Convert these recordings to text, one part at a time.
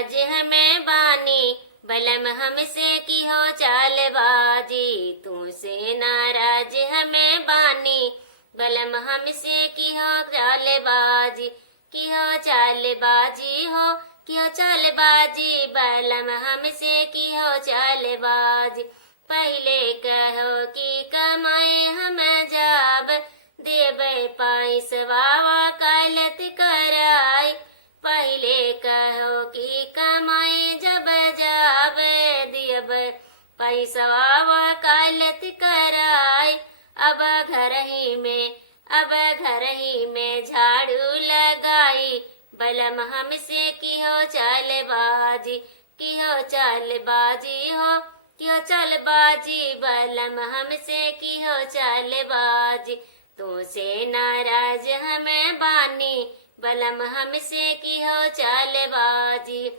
नाराज हमें बानी, बलम हमसे की हो चालबाजी। तुमसे नाराज हमें बानी, बलम हमसे की हो चालबाजी। की हो चालबाजी हो, की हो चालबाजी, बलम हमसे की हो चालबाजी। पहले कहो कि कमाए हम जाब, देबै पैसवा वकालत कराई। पहले कहो कि कमाए जब जाब, देब पैसवा वकालत कराई। अब घर ही में झाड़ू लगाई, बलम हमसे की हो चालबाजी। की हो चालबाजी हो, की हो चालबाजी, बलम हमसे की हो चालबाजी। तुमसे नाराज हमें बानी, बलम हमसे की हो चालबाजी।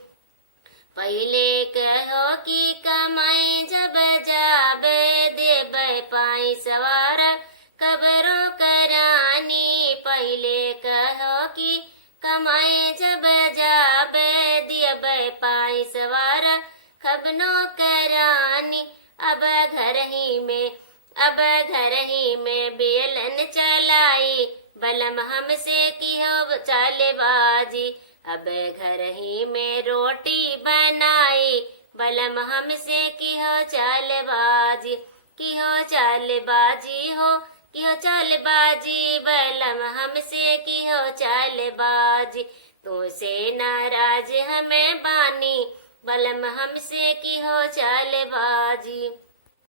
पहले कहो कि कमाई जब जाब, देबै पैसवा कबरों करानी। पहले कहो कि कमाई जब जाब, देबै पैसवा खबनो करानी। अब घर ही में बेलन चलाई, बलम हमसे की हो चालबाजी। अब घर ही में रोटी बनाई, बलम हमसे की हो चालबाजी। की हो चालबाजी हो, की हो चालबाजी, बलम हमसे की हो चालबाजी। तुमसे नाराज हमें बानी, बलम हमसे की हो चालबाजी।